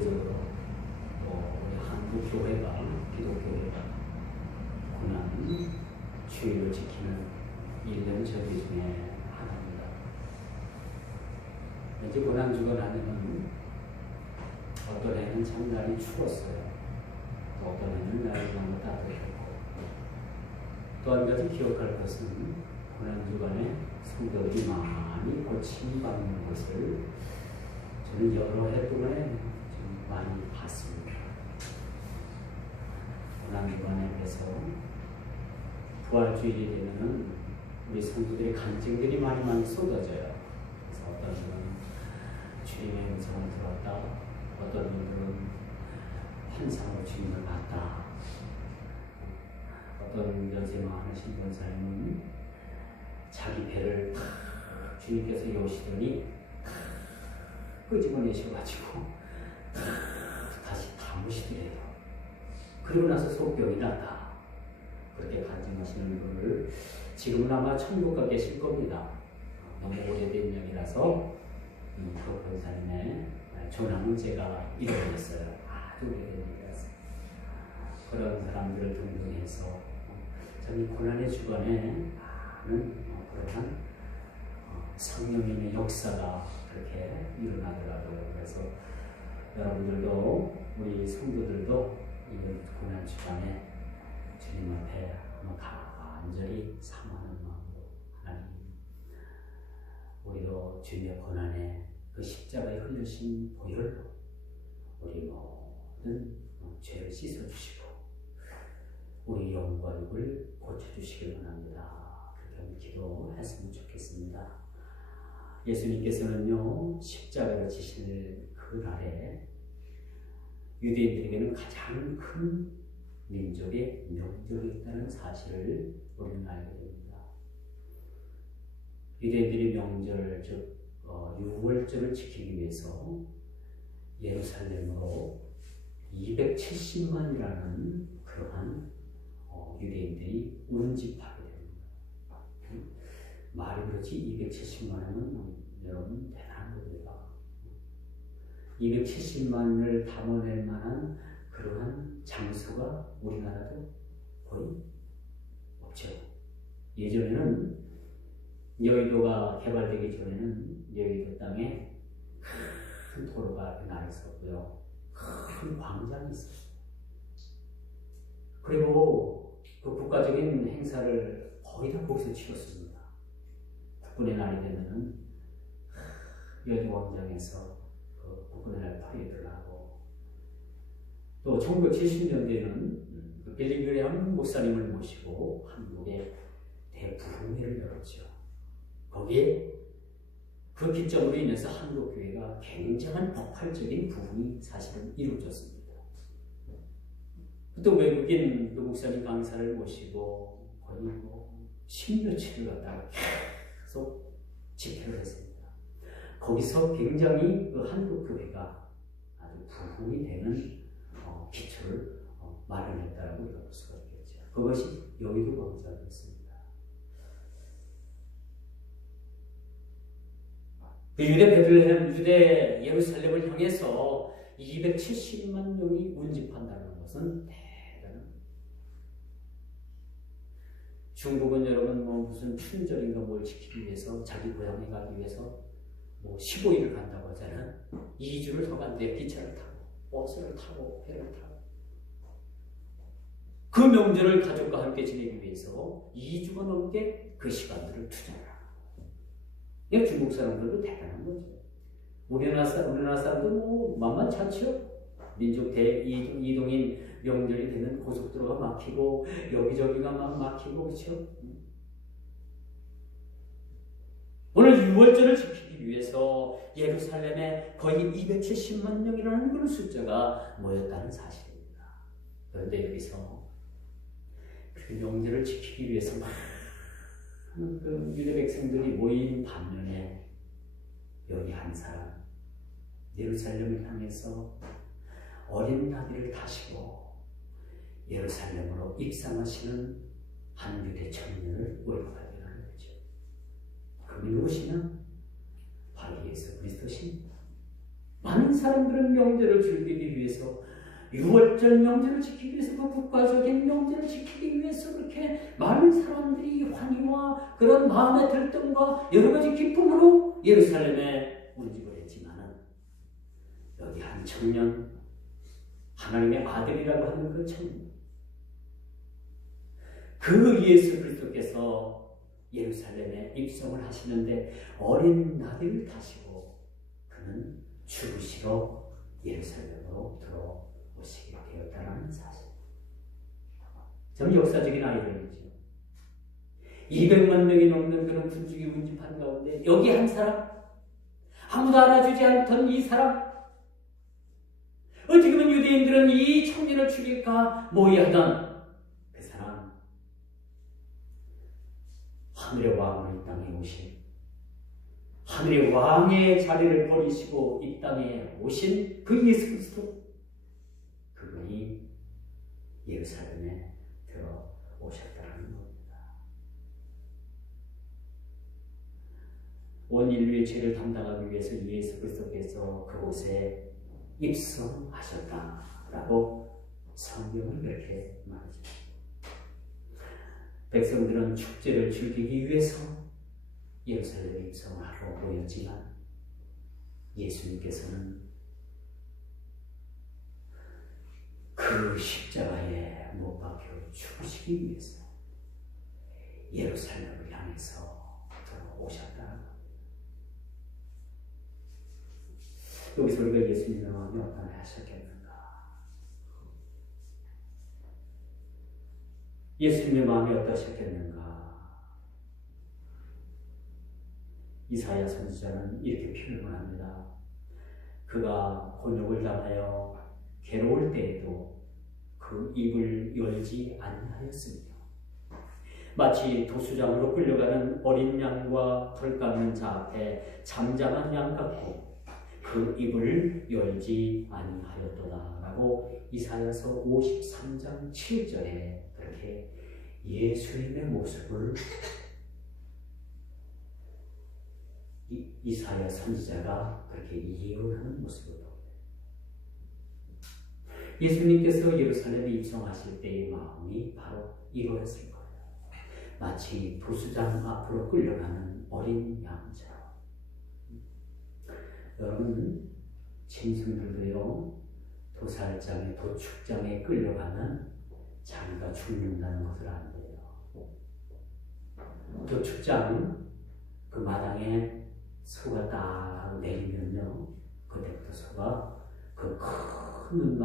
세계적으로 또 우리 한국 교회가 기독교회가 고난 주일을 지키는 1년 절기 중에 하나입니다. 이제 고난주가 나면은 어떤 해는 참 날이 추웠어요. 또 어떤 해는 날이 너무 따뜻했고, 또 한 가지 기억할 것은 고난주간에 성도들이 많이 고침받는 것을 저는 여러 해 동안에 좀 많이 봤습니다. 고난주간에 대해서 부활주일이 되면은 우리 성도들의 간증들이 많이 쏟아져요. 그래서 어떤 분은 주님의 음성을 들었다, 어떤 분들은 환상으로 주님을 봤다, 어떤 연세 많으신 권사님은 자기 배를 탁 주님께서 여시더니 끄집어내셔가지고 다시 담으시더래요. 그러고 나서 속병이 났다. 그렇게 간증하시는 분을 지금은 아마 천국 가 계실 겁니다. 너무 오래된 얘기라서 그 권사님의 조남은 제가 잃어버렸어요. 아주 오래된 얘기라서. 그런 사람들을 등등해서 저는 고난의 주간에 많은 그러한 성령님의 역사가 그렇게 일어나더라고요. 그래서 여러분들도 우리 성도들도 이번 고난 주간에 주님 앞에 한번 간절히 사모하는 마음으로, 하나님, 우리도 주님의 고난에 그 십자가에 흘리신 보혈로 우리 모든 죄를 씻어주시고 우리 영과 육을 고쳐주시길 원합니다. 그렇게 한번 기도했으면 좋겠습니다. 예수님께서는요, 십자가를 지실 그 날에 유대인들에게는 가장 큰 민족의 명절이 있다는 사실을 우리는 알게 됩니다. 유대인들의 명절, 즉 유월절을 지키기 위해서 예루살렘으로 270만이라는 그러한 유대인들이 운집하게 됩니다. 말이 그렇지 270만 하면 여러분 대단한 겁니다. 270만을 담아낼 만한 그러한 장소가 우리나라도 거의 없죠. 예전에는 여의도가 개발되기 전에는 여의도 땅에 큰 도로가 나 있었고요. 큰 광장이 있었어요. 그리고 그 국가적인 행사를 거의 다 거기서 치렀습니다. 국군의 날이 되면은 여의도 광장에서 그 국군의 날 파레이드를 하고, 또 1970년대에는 빌리그레엄 목사님을 모시고 한국에 대부흥회를 열었죠. 거기에 그 기점으로 인해서 한국 교회가 굉장한 폭발적인 부흥이 사실은 이루어졌습니다. 또 외국인 그 목사님 강사를 모시고 거의 뭐 10여치를 갖다가 계속 집회를 했습니다. 거기서 굉장히 그 한국 교회가 아주 부흥이 되는 기초를 마련했다라고 우리가 볼 수가 있겠죠. 그것이 여의도 광장이었습니다. 그 유대 예루살렘을 향해서 270만 명이 운집한다는 것은 대단한. 중국은 여러분 뭐 무슨 춘절인가 뭘 지키기 위해서 자기 고향에 가기 위해서 뭐 15일을 간다고 하잖아요. 2주를 더 간대요. 기차를 타고 버스를 타고 배를 타고. 그 명절을 가족과 함께 지내기 위해서 2주가 넘게 그 시간들을 투자해라. 중국 사람들도 대단한 거죠. 우리나라 사람도 뭐 만만치 않죠. 민족 대이동인 명절이 되면 고속도로가 막히고 여기저기가 막 막히고 그렇죠. 오늘 유월절을 지키기 위해서 예루살렘에 거의 270만 명이라는 그런 숫자가 모였다는 사실입니다. 그런데 여기서 그 명절을 지키기 위해서 그 유대 백성들이 모인 반면에 여기 한 사람 예루살렘을 향해서 어린 나귀를 타시고 예루살렘으로 입상하시는 한 유대 청년을 우리가 발견하는 거죠. 그분이 누구시냐? 바로 예수 그리스도십니다. 많은 많은 사람들은 명절을 즐기기 위해서 6월절 명절을 지키기 위해서 그 국가적인 명절을 지키기 위해서 그렇게 많은 사람들이 환희와 그런 마음의 들뜸과 여러 가지 기쁨으로 예루살렘에 운집을 했지만은 여기 한 청년, 하나님의 아들이라고 하는 그 청년, 그 예수 그리스도께서 예루살렘에 입성을 하시는데 어린 나귀를 타시고 그는 죽으시러 예루살렘으로 들어오시게 되었다는 사실. 참 역사적인 아이러니죠. 200만 명이 넘는 그런 군중이 운집한 가운데 여기 한 사람, 아무도 알아주지 않던 이 사람, 어떻게 보면 유대인들은 이 청년을 죽일까 모의하던 그 사람, 하늘의 왕으로 이 땅에 오신, 하늘의 왕의 자리를 버리시고 이 땅에 오신 그 예수 그리스도, 그분이 예루살렘에 들어오셨다는 겁니다. 온 인류의 죄를 담당하기 위해서 예수 그리스도께서 그곳에 입성하셨다라고 성경은 그렇게 말하죠. 백성들은 축제를 즐기기 위해서 예루살렘에 입성을 하러 모였지만 예수님께서는 그 십자가에 못 박혀 죽으시기 위해서 예루살렘을 향해서 들어오셨다는 겁니다. 여기서 우리가 예수님의 마음이 어떠나 하셨겠는가? 예수님의 마음이 어떠셨겠는가? 이사야 선지자는 이렇게 표현을 합니다. 그가 곤욕을 당하여 괴로울 때에도 그 입을 열지 아니하였으며 마치 도수장으로 끌려가는 어린 양과 털 깎는 자 앞에 잠잠한 양 같고 그 입을 열지 아니하였도다라고 이사야서 53장 7절에 그렇게 예수님의 모습을 이사야 선지자가 그렇게 예언하는 모습을 보입니다. 예수님께서 예루살렘에 입성하실 때의 마음이 바로 이거였을 거예요. 마치 도수장 앞으로 끌려가는 어린 양처럼. 여러분, 짐승들도요, 도살장에, 도축장에 끌려가면 자기가 죽는다는 것을 안대요. 도축장, 그 마당에 소가 딱 내리면요, 그때부터 소가 그 큰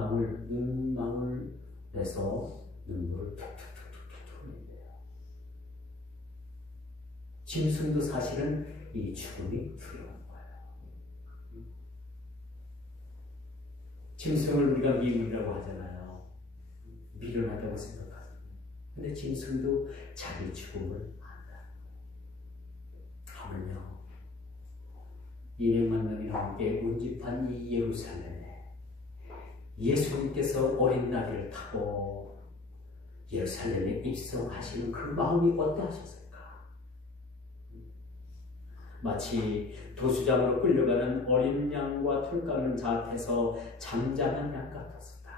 눈망울 내서 눈물을 툭툭툭툭툭 흘린대요. 짐승도 사실은 이 죽음이 두려운 거예요. 짐승을 우리가 미움이라고 하잖아요. 미련하다고 생각하잖아요. 근데 짐승도 자기 죽음을 안다. 하물며 200만 명이나 함께 운집한 이 예루살렘에 예수님께서 어린 나귀를 타고 예루살렘에 입성하시는 그 마음이 어떠하셨을까? 마치 도수장으로 끌려가는 어린 양과 털 깎는 자 앞에서 잠잠한 양 같았다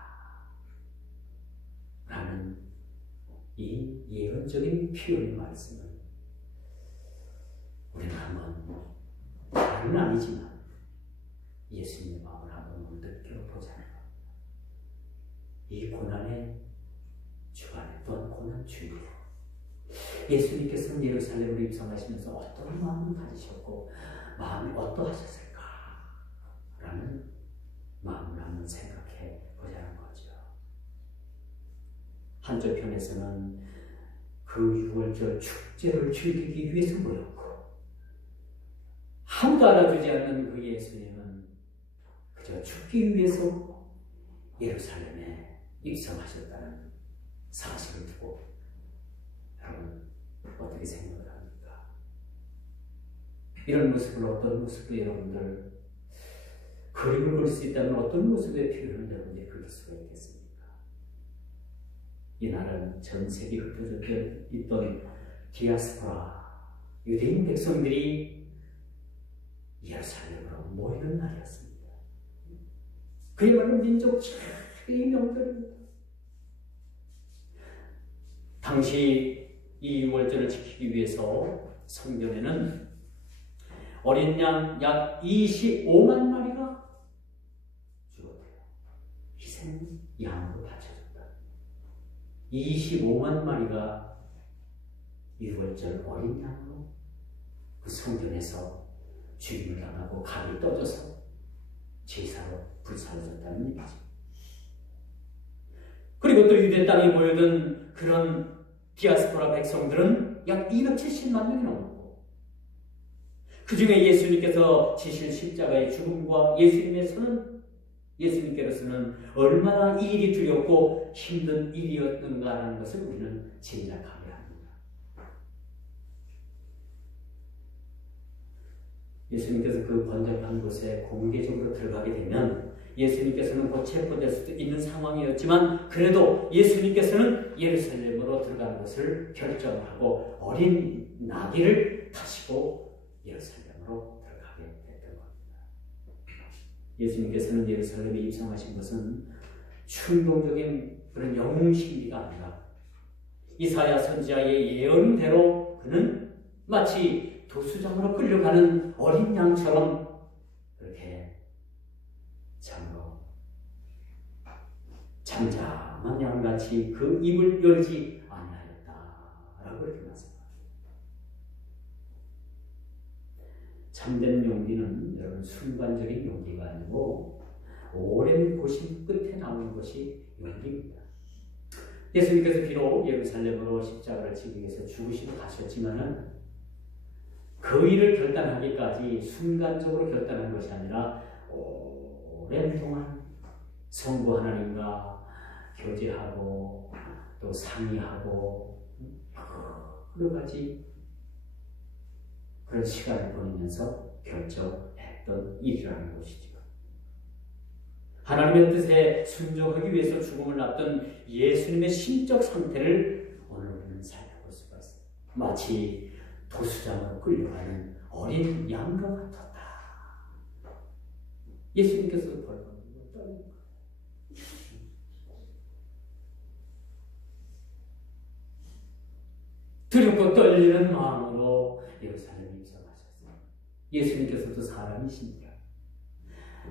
라는 이 예언적인 표현의 말씀을 우리는 한번, 다른 아니지만 예수님의 마음을 한번 느껴보자는 것. 이 고난의 주간에, 또한 고난 주일에 예수님께서는 예루살렘으로 입성하시면서 어떤 마음을 가지셨고 마음이 어떠하셨을까? 라는 마음을 한번 생각해 보자는 거죠. 한쪽 편에서는 그 6월절 축제를 즐기기 위해서 모였고 아무도 알아주지 않는 그 예수님은 그저 죽기 위해서 예루살렘에 입성하셨다는 사실을 두고 여러분 어떻게 생각을 합니까? 이런 모습을, 어떤 모습도 여러분들 그림을 그릴 수 있다면 어떤 모습의 표현을 여러분들이 그릴 수가 있겠습니까? 이날은 전 세계에 흩어져 있던 디아스포라 유대인 백성들이 예루살렘으로 모이는 날이었습니다. 그야말로 민족 최대의 명절입니다. 당시 이 유월절을 지키기 위해서 성전에는 어린 양 약 25만 마리가 죽었대요. 희생 양으로 바쳐졌다. 25만 마리가 유월절 어린 양으로 그 성전에서 죽임을 당하고 갑이 떠져서 제사로 불사르졌다는 얘기죠. 그리고 또 유대 땅에 모여든 그런 디아스포라 백성들은 약 270만 명이 넘었고, 그 중에 예수님께서 지실 십자가의 죽음과 예수님께로서는 얼마나 이 일이 두렵고 힘든 일이었는가라는 것을 우리는 짐작하게 합니다. 예수님께서 그 번잡한 곳에 공개적으로 들어가게 되면 예수님께서는 곧 체포될 수도 있는 상황이었지만, 그래도 예수님께서는 예루살렘으로 들어가는 것을 결정하고 어린 나귀를 타시고 예루살렘으로 들어가게 됐던 겁니다. 예수님께서는 예루살렘에 입성하신 것은 충동적인 그런 영웅심리가 아니라 이사야 선지자의 예언대로 그는 마치 도수장으로 끌려가는 어린 양처럼 그렇게 참으로 잠잠한 양같이 그 입을 열지 아니하였다라고 이렇게 말씀합니다. 참된 용기는 여러분 순간적인 용기가 아니고 오랜 고심 끝에 나오는 것이 용기입니다. 예수님께서 비록 예루살렘으로 십자가를 지기 위해서 죽으시러 가셨지만은 그 일을 결단하기까지 순간적으로 결단한 것이 아니라 오랜 동안 성부 하나님과 교제하고 또 상의하고 여러 가지 그런 시간을 보내면서 결정했던 일이라는 것이죠. 하나님의 뜻에 순종하기 위해서 죽음을 앞둔 예수님의 심적 상태를 오늘 우리는 살펴볼 수가 있어요. 마치 도수장으로 끌려가는 어린 양과 같았다. 예수님께서도 벌벌 떨고 두렵고 떨리는 마음으로 예루살렘에 입성하셨어요. 예수님께서도 사람이십니다.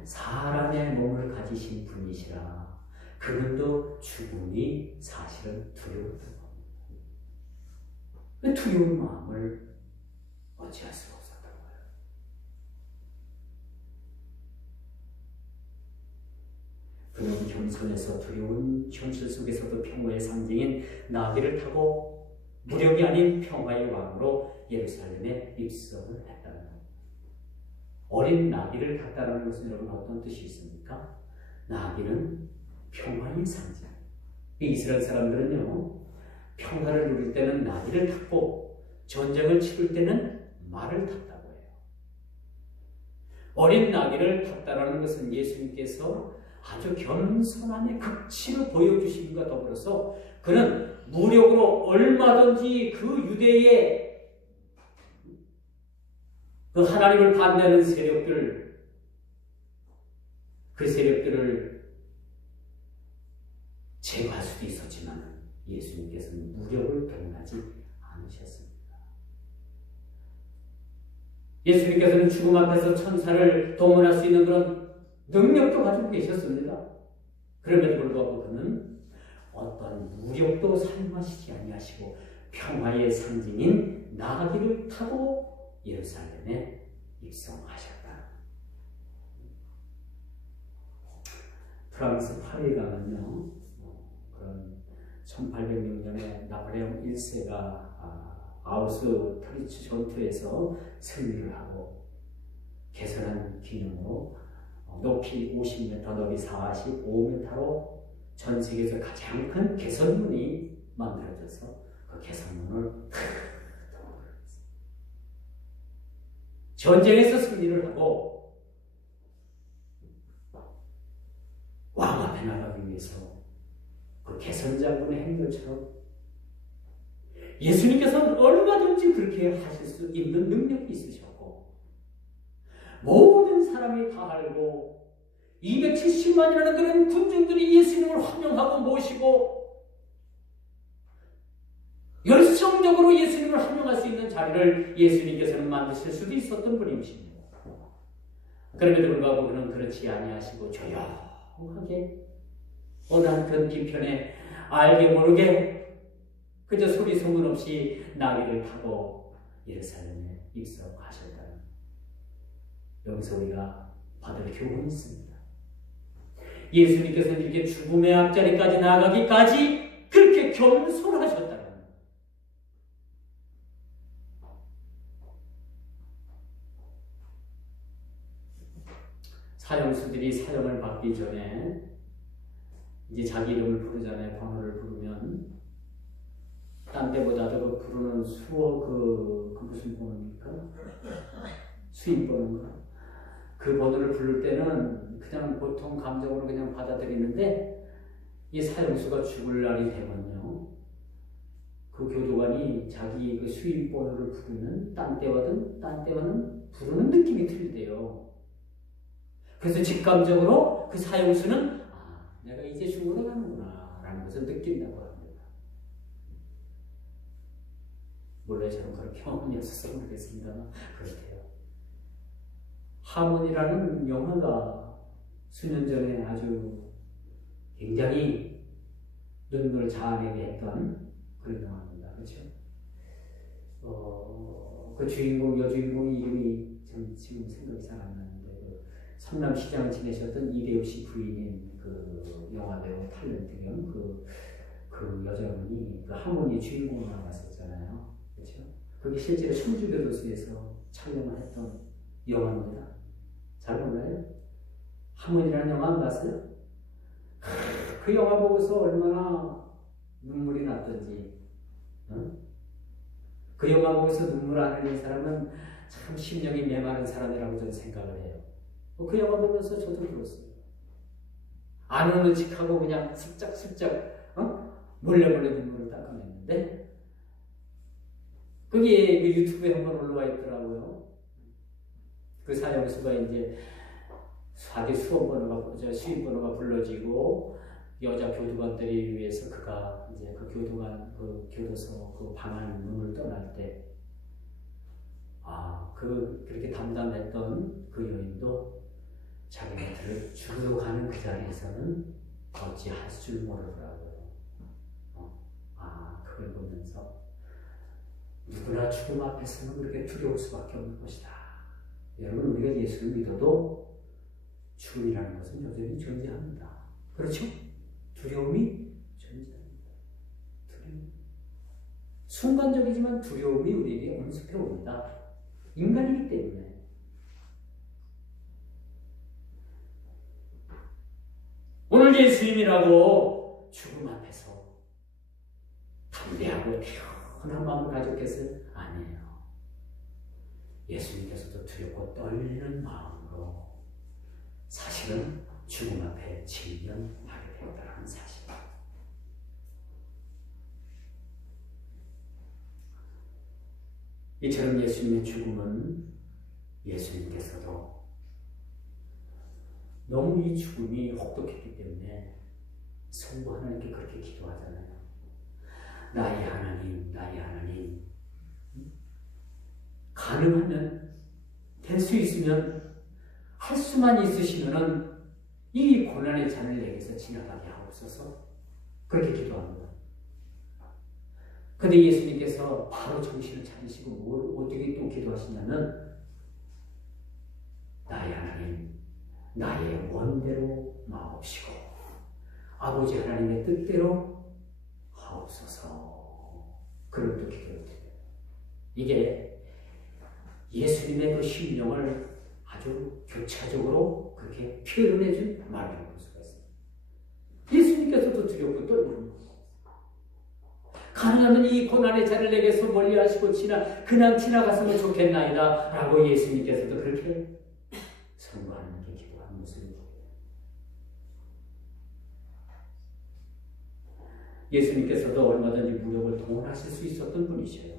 사람의 몸을 가지신 분이시라 그분도 죽음이 사실은 두려웠던 겁니다. 두려운 마음을 어찌할 수가 없었던 거예요. 그는 겸손해서 두려운 현실 속에서도 평화의 상징인 나귀를 타고 무력이 아닌 평화의 왕으로 예루살렘에 입성을 했다는 것. 어린 나귀를 탔다는 것은 여러분 어떤 뜻이 있습니까? 나귀는 평화의 상징. 이스라엘 사람들은요, 평화를 누릴 때는 나귀를 탔고 전쟁을 치를 때는 말을 탔다고 해요. 어린 나귀를 탔다라는 것은 예수님께서 아주 겸손함의 극치를 보여주심과 더불어서 그는 무력으로 얼마든지 그 유대의 그 하나님을 반대하는 세력들, 그 세력들을 제거할 수도 있었지만 예수님께서는 무력을 동원하지 않으셨습니다. 예수님께서는 죽음 앞에서 천사를 동원할 수 있는 그런 능력도 가지고 계셨습니다. 그럼에도 불구하고 그는 어떤 무력도 사용하시지 아니하시고 평화의 상징인 나귀를 타고 예루살렘에 입성하셨다. 프랑스 파리 가면요, 그런 1806년에 나폴레옹 1세가 아우슈비츠 전투에서 승리를 하고 개선한 기념으로 높이 50m, 넓이 45m로 전 세계에서 가장 큰 개선문이 만들어져서 그 개선문을 전쟁에서 승리를 하고 왕 앞에 나가기 위해서 그 개선장군의 행렬처럼 예수님께서는 얼마든지 그렇게 하실 수 있는 능력이 있으셨고 모든 사람이 다 알고 270만이라는 그런 군중들이 예수님을 환영하고 모시고 열성적으로 예수님을 환영할 수 있는 자리를 예수님께서는 만드실 수도 있었던 분이십니다. 그럼에도 불구하고 그는 그렇지 아니하시고 조용하게 어느 한편 뒤편에 알게 모르게 그저 소리 소문 없이 나귀를 타고 예루살렘에 입성하셨다는, 여기서 우리가 받을 교훈이 있습니다. 예수님께서는 이렇게 죽음의 앞자리까지 나아가기까지 그렇게 겸손하셨다는, 사형수들이 사형을 받기 전에 이제 자기 이름을 부르잖아요. 번호를 부르면 딴 때보다도 그 부르는 수어 그 무슨 번호입니까? 수임 번호인가? 그 번호를 부를 때는 그냥 보통 감정으로 그냥 받아들이는데, 이 사형수가 죽을 날이 되면요, 그 교도관이 자기 그 수임 번호를 부르면 딴 때와는 부르는 느낌이 틀리대요. 그래서 직감적으로 그 사형수는 내가 이제 죽으러 가는구나 라는 것을 느낀다고 합니다. 물론 저는 그런 경험이 없어서 모르겠습니다만 그렇대요. 하몬이라는 영화가 수년 전에 아주 굉장히 눈물을 자아내게 했던 그런 영화입니다. 그렇죠? 그 주인공, 여주인공의 이름이 지금 생각이 잘 안 나는데, 성남시장을 지내셨던 이대호 씨 부인인 그 영화배우 탤런트 겸 그 여자분이 그 하모니의 주인공으로 나왔었잖아요. 그렇죠? 그게 실제로 청주교도소에서 촬영을 했던 영화입니다. 잘 몰라요? 하모니라는 영화 안 봤어요? 그 영화 보고서 얼마나 눈물이 났던지, 그 영화 보고서 눈물 안 흘린 사람은 참 심령이 메마른 사람이라고 저는 생각을 해요. 그 영화 보면서 저도 그렇습니다. 안 오는 척하고 그냥 슬쩍슬쩍 몰래 눈물을 닦아냈는데, 그게 그 유튜브에 한번 올라와 있더라고요. 그 사형수가 이제 자기 수임번호가 불러지고 여자 교도관들이 위해서 그가 이제 그 교도소 그 방안 문을 떠날 때, 그렇게 담담했던 그 여인도 자기 곁을 죽으러 가는 그 자리에서는 어찌할 줄 모르더라고요. 그걸 보면서 누구나 죽음 앞에서는 그렇게 두려울 수밖에 없는 것이다. 여러분, 우리가 예수를 믿어도 죽음이라는 것은 여전히 존재합니다. 그렇죠? 두려움이 존재합니다. 순간적이지만 두려움이 우리에게 엄습해 옵니다. 인간이기 때문에. 오늘 예수님이라고 죽음 앞에서 담대하고 태연한 마음을 가졌겠어요? 아니에요. 예수님께서도 두렵고 떨리는 마음으로 사실은 죽음 앞에 직면하게 되었다는 사실. 이처럼 예수님의 죽음은 예수님께서도 너무 이 죽음이 혹독했기 때문에 성부 하나님께 그렇게 기도하잖아요. 나의 하나님, 나의 하나님, 가능하면, 될 수 있으면, 할 수만 있으시면은 이 고난의 잔을 내게서 지나가게 하옵소서. 그렇게 기도합니다. 근데 예수님께서 바로 정신을 차리시고 어떻게 또 기도하시냐면, 나의 하나님, 나의 원대로 마옵시고 아버지 하나님의 뜻대로 하옵소서. 그런 또 기도를 드려요. 이게 예수님의 그 심령을 아주 교차적으로 그렇게 표현해 준 말이라고 볼 수가 있습니다. 예수님께서도 두렵고 떨리는 거예요. 가능하면 이 고난의 자를 내게서 멀리 하시고 그냥 지나갔으면 좋겠나이다 라고 예수님께서도 그렇게 성부하는 게 기도한 모습을 보여요. 예수님께서도 얼마든지 무력을 동원하실 수 있었던 분이셔요.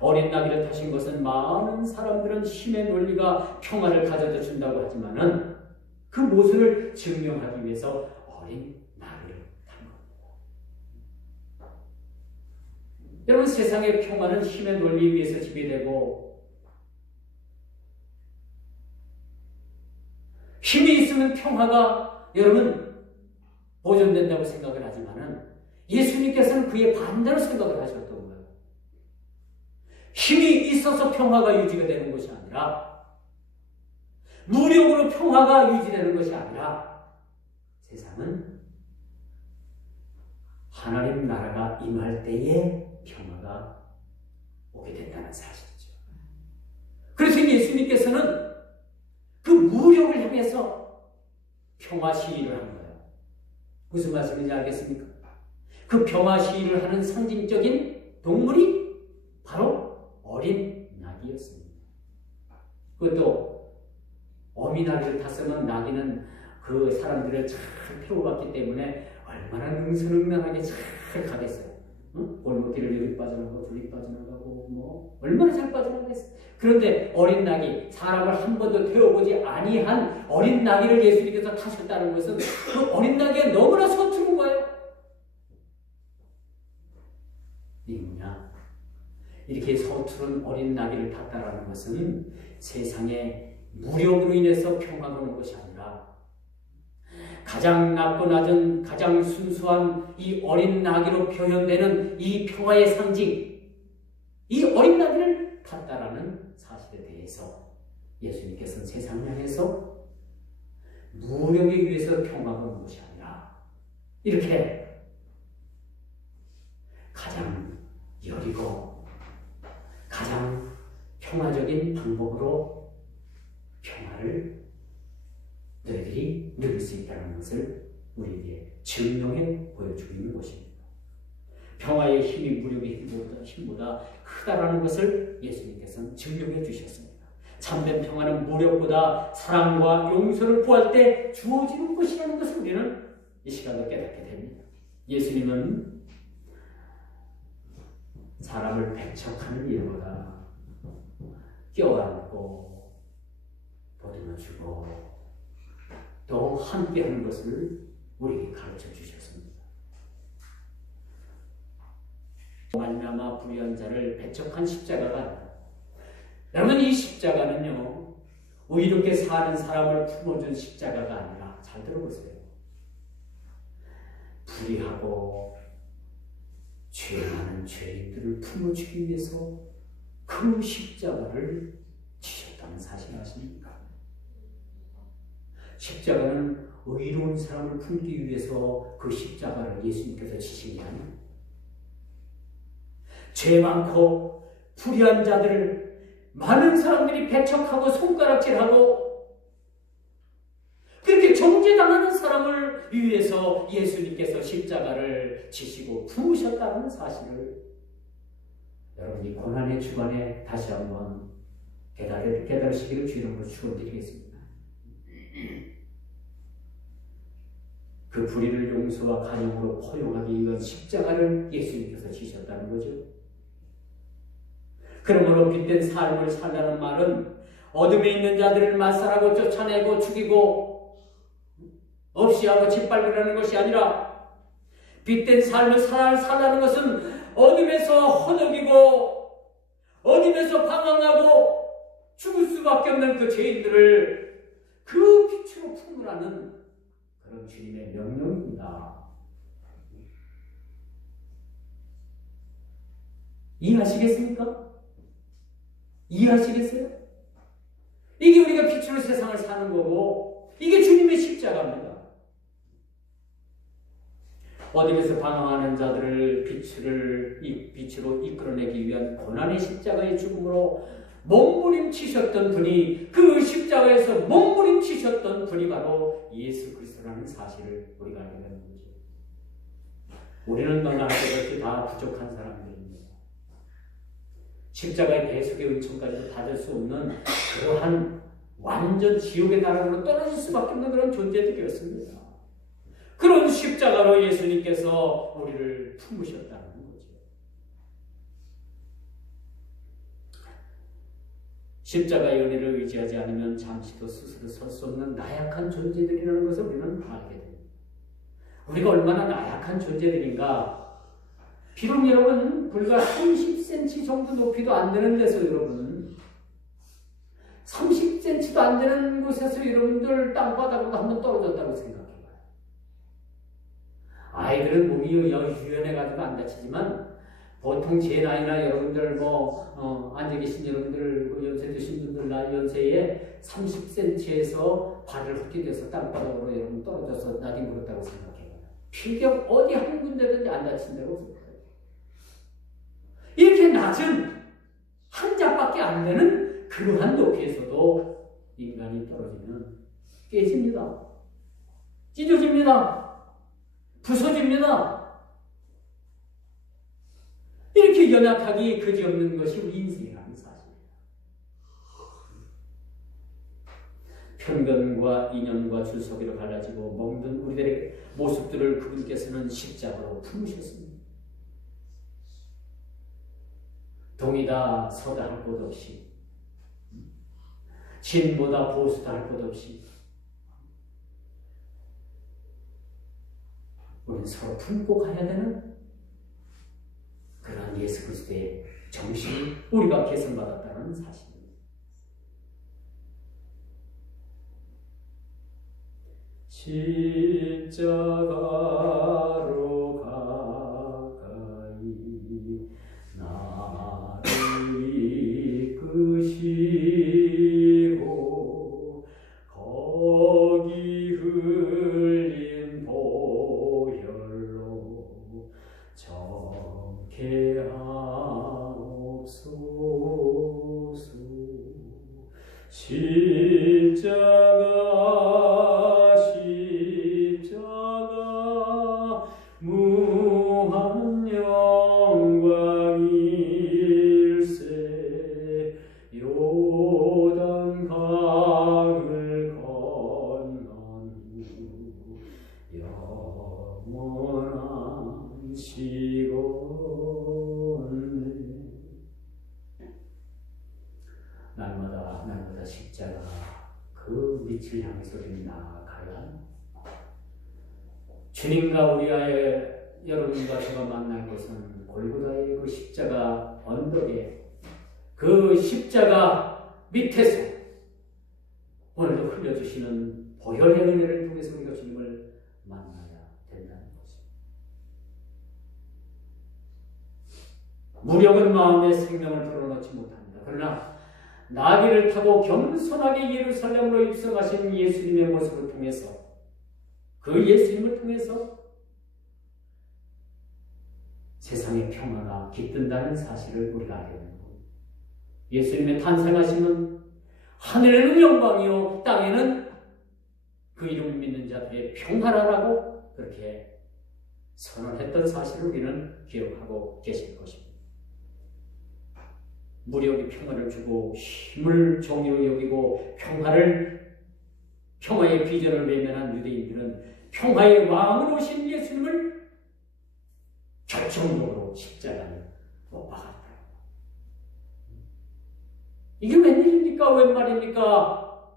어린 나귀를 타신 것은 많은 사람들은 힘의 논리가 평화를 가져다 준다고 하지만은 그 모습을 증명하기 위해서 어린 나귀를 탄 겁니다. 여러분, 세상의 평화는 힘의 논리에 의해서 지배되고 힘이 있으면 평화가 여러분 보존된다고 생각을 하지만은 예수님께서는 그의 반대로 생각을 하셨던 거예요. 힘이 있어서 평화가 유지가 되는 것이 아니라, 무력으로 평화가 유지되는 것이 아니라, 세상은 하나님 나라가 임할 때에 평화가 오게 된다는 사실이죠. 그래서 예수님께서는 그 무력을 향해서 평화 시위를 한 거예요. 무슨 말씀인지 알겠습니까? 그 평화 시위를 하는 상징적인 동물이 바로 어린 나귀였습니다. 그것도 어미 나귀를 탔으면 나귀는 그 사람들을 잘 태워봤기 때문에 얼마나 능수능란하게 잘 가겠어요. 응? 골목길을 여기 빠져나가고 저기 빠져나가고 뭐 얼마나 잘 빠져나가겠어요. 그런데 어린 나귀, 사람을 한 번도 태워보지 아니한 어린 나귀를 예수님께서 타셨다는 것은 그 어린 나귀가 너무나 서투른 거예요. 이게 뭐냐? 이렇게 서투른 어린 나귀를 탔다라는 것은 세상에 무력으로 인해서 평화가 오는 것이 아니라 가장 낮고 낮은 가장 순수한 이 어린 나귀로 표현되는 이 평화의 상징, 이 어린 나귀를 탔다라는 사실에 대해서 예수님께서는 세상을 향해서 무력에 의해서 평화가 오는 것이 아니라 이렇게 가장 여리고 가장 평화적인 방법으로 평화를 너희들이 누릴 수 있다는 것을 우리에게 증명해 보여주고 있는 것입니다. 평화의 힘이 무력의 힘보다 크다라는 것을 예수님께서는 증명해 주셨습니다. 참된 평화는 무력보다 사랑과 용서를 구할 때 주어지는 것이라는 것을 우리는 이 시간에 깨닫게 됩니다. 예수님은 사람을 배척하는 일보다 껴안고 보듬어주고 또 함께하는 것을 우리에게 가르쳐 주셨습니다. 말미암아 불의한 자를 배척한 십자가가 아니다. 여러분, 이 십자가는요, 의롭게 사는 사람을 품어준 십자가가 아니라, 잘 들어보세요, 불의하고 죄 많은 죄인들을 품어주기 위해서 그 십자가를 지셨다는 사실 아십니까? 십자가는 의로운 사람을 품기 위해서 그 십자가를 예수님께서 지신 게 아니에요. 죄 많고 불의한 자들을 많은 사람들이 배척하고 손가락질하고 그렇게 정죄당하는 사람을 위해서 예수님께서 십자가를 지시고 부으셨다는 사실을 여러분이 고난의 주간에 다시 한번 깨달으시기를 주 이름으로 축원드리겠습니다. 그 불의를 용서와 간용으로 포용하기 위한 십자가를 예수님께서 지셨다는 거죠. 그러므로 빛된 삶을 살라는 말은 어둠에 있는 자들을 맞살하고 쫓아내고 죽이고 없이 하고 짓밟으라는 것이 아니라, 빛된 삶을 살라는 것은 어둠에서 허덕이고 어둠에서 방황하고 죽을 수밖에 없는 그 죄인들을 그 빛으로 품으라는 그런 주님의 명령입니다. 이해하시겠습니까? 이해하시겠어요? 이게 우리가 빛으로 세상을 사는 거고, 이게 주님의 십자가입니다. 어둠에서 방황하는 자들을 빛으로 이끌어내기 위한 고난의 십자가의 죽음으로 몸부림치셨던 분이, 그 십자가에서 몸부림치셨던 분이 바로 예수 그리스도라는 사실을 우리가 알게 되는 거죠. 우리는 너나 할것 다 부족한 사람들입니다. 십자가의 대속의 은총까지도 받을 수 없는 그러한 완전 지옥의 나라로 떨어질 수밖에 없는 그런 존재들이었습니다. 그런 십자가로 예수님께서 우리를 품으셨다는 거죠. 십자가의 은혜를 의지하지 않으면 잠시도 스스로 설 수 없는 나약한 존재들이라는 것을 우리는 알게 됩니다. 우리가 얼마나 나약한 존재들인가. 비록 여러분 불과 30cm 정도 높이도 안 되는 데서 여러분 30cm도 안 되는 곳에서 여러분들 땅바닥으로 한번 떨어졌다고 생각해봐요. 아이들은 몸이 유연해가지고 안 다치지만 보통 제 나이나 여러분들 앉아 계신 여러분들 연세 드신 분들 나이 연세에 30cm에서 발을 헛게 돼서 땅바닥으로 여러분 떨어져서 나뒹굴었다고 생각해요. 필경 어디 한 군데든지 안 다친다고 생각해요. 이렇게 낮은 한 잡밖에 안 되는 그러한 높이에서도 인간이 떨어지면 깨집니다. 찢어집니다. 부서집니다. 이렇게 연약하기 그지없는 것이 우리 인생이라는 사실이에요. 편견과 이념과 줄서기로 갈라지고 멍든 우리들의 모습들을 그분께서는 십자가로 품으셨습니다. 동이다 서다 할 것 없이, 진보다 보수다 할 것 없이 우리는 서로 품고 가야 되는 그런 예수 그리스도의 정신을 우리가 개선받았다는 사실입니다. 십자가로 가까이 나를 이끄시고 거기 흘린 보혈로 정케 하옵소서. 십자가 무한 영광일세. 요단 강을 건넌 후 영원한 시온에 날마다 십자가 그 밑을 향해서 우리는 나아가야 합니다. 주님과 우리의 여러분과 제가 만날 것은 골고다의 그 십자가 언덕에 그 십자가 밑에서 오늘도 흘려주시는 보혈의 은혜를 통해서 우리가 주님을 만나야 된다는 것입니다. 무력은 마음의 생명을 불어넣지 못합니다. 그러나 나귀를 타고 겸손하게 예루살렘으로 입성하신 예수님의 모습을 통해서, 그 예수님을 통해서 세상의 평화가 깃든다는 사실을 우리가 알게 되는 겁니다. 예수님의 탄생하심은 하늘에는 영광이요 땅에는 그 이름을 믿는 자들의 평화라라고 그렇게 선언했던 사실을 우리는 기억하고 계실 것입니다. 무력이 평화를 주고 힘을 정의로 여기고 평화의 비전을 외면한 유대인들은 평화의 왕으로 오신 예수님을 결정적으로 십자가에 못 박았다. 이게 웬일입니까? 웬 말입니까?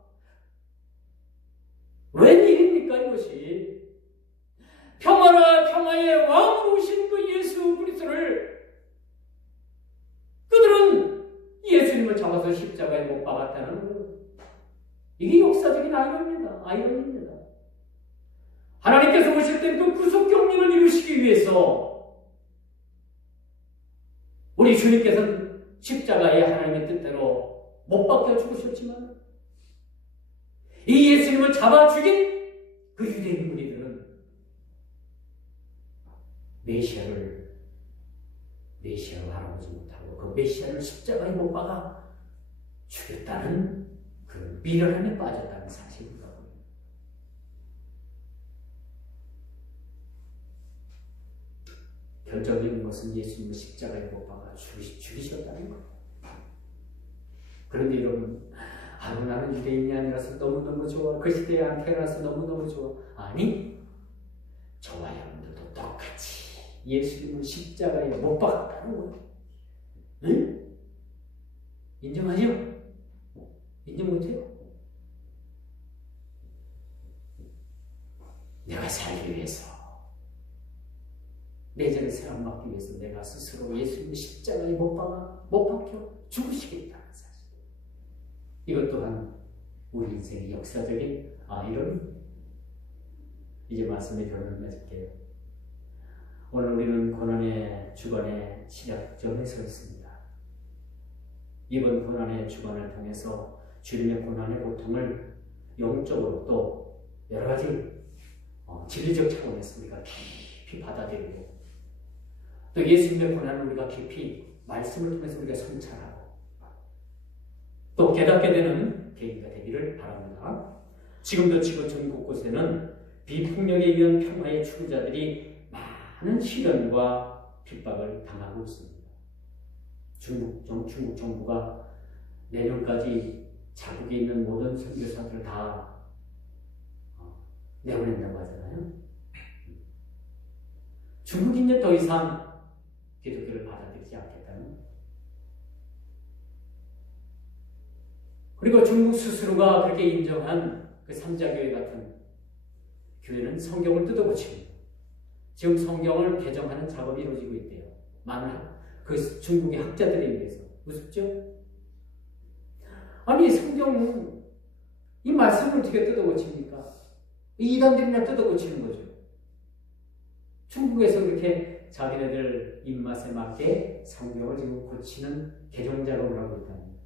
웬일입니까? 이것이 평화의 왕으로 오신 그 예수 그리스도를 그들은 예수님을 잡아서 십자가에 못 박았다는 거예요. 이게 역사적인 아이러니입니다. 하나님께서 오실 때 그 구속 경륜을 이루시기 위해서 우리 주님께서는 십자가에 하나님의 뜻대로 못 박혀 죽으셨지만 이 예수님을 잡아 죽인 그 유대인 무리들은 메시아로 알아보지 못하고 그 메시아를 십자가에 못 박아 죽였다는 그 미련함에 빠졌다는 사실입니다. 결정적인 것은 예수님을 십자가에 못 박아 죽이셨다는 것. 그런데 여러분, 나는 유대인이 아니라서 너무너무 좋아. 그 시대에 안 태어나서 너무너무 좋아. 아니, 저와 여러분들도 똑같이 예수님을 십자가에 못 박았다는 거예요. 응? 인정하죠? 인정 못해요? 내가 살기 위해서, 내전을 사랑받기 위해서 내가 스스로 예수님의 십자가에 못 박혀 죽으시겠다는 사실. 이것 또한 우리 인생의 역사적인 이런 이제 말씀의 결론을 맺을게요. 오늘 우리는 고난의 주관의 시작점에 서 있습니다. 이번 고난의 주관을 통해서 주님의 고난의 고통을 영적으로 또 여러 가지 진리적 차원에서 우리가 깊이 받아들이고, 또 예수님의 고난을 우리가 깊이 말씀을 통해서 우리가 성찰하고 또 깨닫게 되는 계기가 되기를 바랍니다. 지금도 지구 전 곳곳에는 비폭력에 의한 평화의 추구자들이 많은 시련과 핍박을 당하고 있습니다. 중국 정부가 내년까지 자국에 있는 모든 선교사들을 다 내보낸다고 하잖아요. 중국이 이제 더 이상 기독교를 받아들이지 않겠다는. 그리고 중국 스스로가 그렇게 인정한 그 삼자교회 같은 교회는 성경을 뜯어고치고 지금 성경을 개정하는 작업이 이루어지고 있대요. 많은 그 중국의 학자들에 의해서. 우습죠? 아니 성경 이 말씀을 어떻게 뜯어고칩니까? 이단들이나 뜯어고치는 거죠. 중국에서 그렇게 자기네들 입맛에 맞게 성경을 지금 고치는 개정 작업을 하고 있다는 거예요.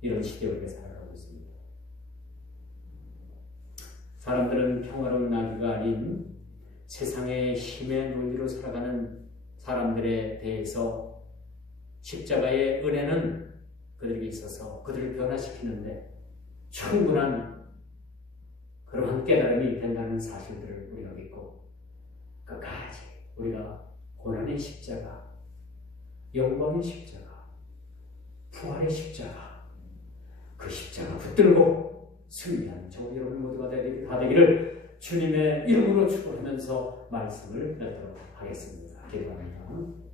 이런 시대에 우리가 살아가고 있습니다. 사람들은 평화로운 나귀가 아닌 세상의 힘의 논리로 살아가는 사람들에 대해서 십자가의 은혜는 그들에게 있어서 그들을 변화시키는데 충분한 그러한 깨달음이 된다는 사실들을 우리가 믿고 끝까지 우리가 고난의 십자가, 영광의 십자가, 부활의 십자가, 그 십자가 붙들고 승리하는 저와 여러분 모두가 되기를 주님의 이름으로 축복하면서 말씀을 맺도록 하겠습니다. 기도합니다.